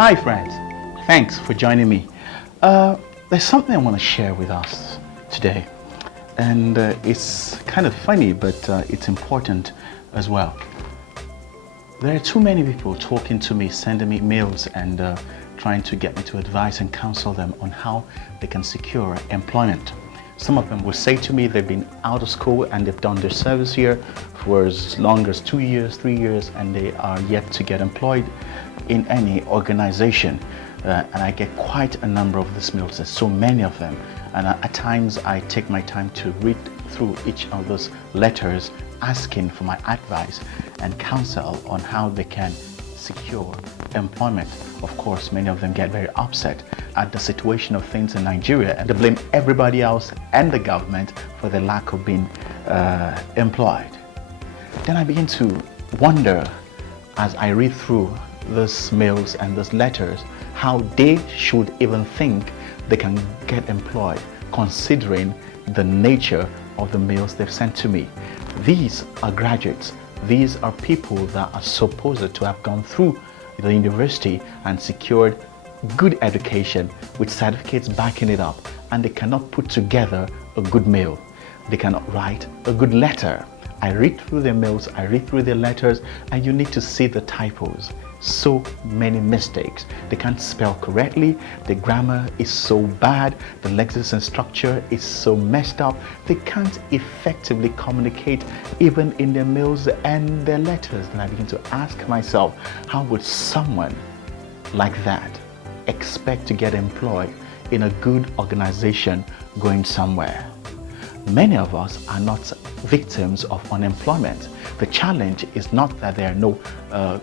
Hi friends, thanks for joining me. There's something I want to share with us today, and it's kind of funny, but it's important as well. There are too many people talking to me, sending me mails and trying to get me to advise and counsel them on how they can secure employment. Some of them will say to me they've been out of school and they've done their service here for as long as 2 years, 3 years, and they are yet to get employed in any organization. And I get quite a number of these mails, there's so many of them. And at times I take my time to read through each of those letters asking for my advice and counsel on how they can secure employment. Of course, many of them get very upset at the situation of things in Nigeria and they blame everybody else and the government for the lack of being employed. Then I begin to wonder as I read through these mails and these letters how they should even think they can get employed considering the nature of the mails they've sent to me. These are graduates. These are people that are supposed to have gone through the university and secured good education with certificates backing it up, and they cannot put together a good mail. They cannot write a good letter. I read through their mails, I read through their letters, and you need to see the typos. So many mistakes. They can't spell correctly, the grammar is so bad, the lexicon structure is so messed up, they can't effectively communicate even in their mails and their letters. And I begin to ask myself, how would someone like that expect to get employed in a good organization going somewhere? Many of us are not victims of unemployment. The challenge is not that there are no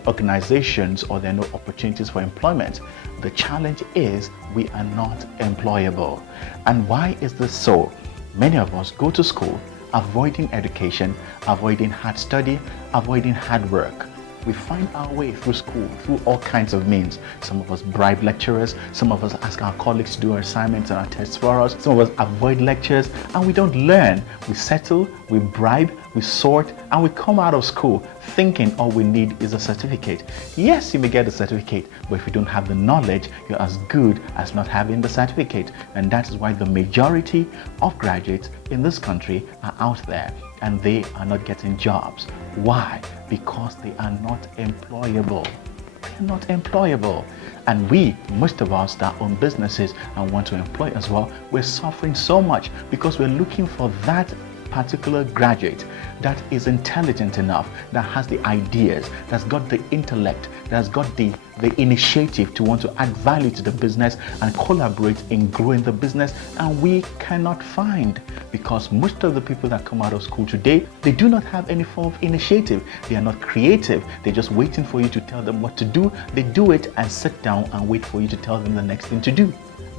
organizations or there are no opportunities for employment. The challenge is we are not employable. And why is this so? Many of us go to school avoiding education, avoiding hard study, avoiding hard work. We find our way through school through all kinds of means. Some of us bribe lecturers, some of us ask our colleagues to do our assignments and our tests for us, some of us avoid lectures and we don't learn. We settle, we bribe, we sort, and we come out of school thinking all we need is a certificate. Yes, you may get a certificate, but if you don't have the knowledge, you're as good as not having the certificate. And that is why the majority of graduates in this country are out there and they are not getting jobs. Why? Because they are not employable. They're not employable. And we, most of us that own businesses and want to employ as well, we're suffering so much because we're looking for that particular graduate that is intelligent enough, that has the ideas, that's got the intellect, that's got the initiative to want to add value to the business and collaborate in growing the business, and we cannot find, because most of the people that come out of school today, they do not have any form of initiative. They are not creative. They're just waiting for you to tell them what to do. They do it and sit down and wait for you to tell them the next thing to do.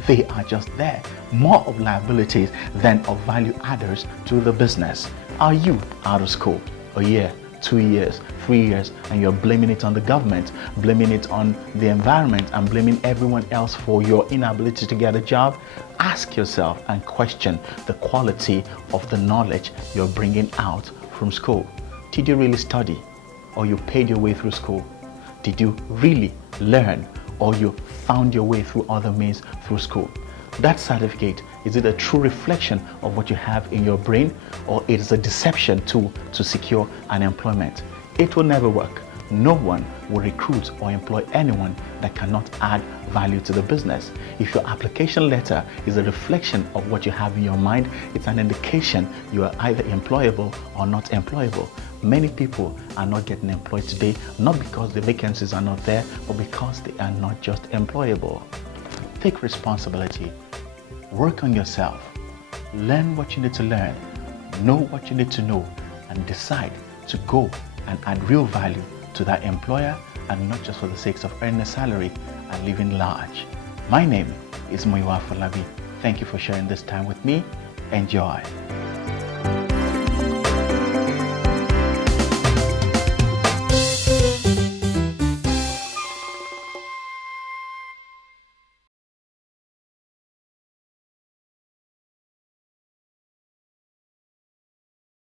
They are just there, more of liabilities than of value adders to the business. Are you out of school a year, 2 years, 3 years, and you're blaming it on the government, blaming it on the environment, and blaming everyone else for your inability to get a job? Ask yourself and question the quality of the knowledge you're bringing out from school. Did you really study, or you paid your way through school? Did you really learn, or you found your way through other means through school? That certificate, is it a true reflection of what you have in your brain, or it is a deception tool to secure an employment? It will never work. No one will recruit or employ anyone that cannot add value to the business. If your application letter is a reflection of what you have in your mind, it's an indication you are either employable or not employable. Many people are not getting employed today, not because the vacancies are not there, but because they are not just employable. Take responsibility. Work on yourself. Learn what you need to learn. Know what you need to know, and decide to go and add real value to that employer, and not just for the sake of earning a salary and living large. My name is Muyiwa Afolabi. Thank you for sharing this time with me. Enjoy.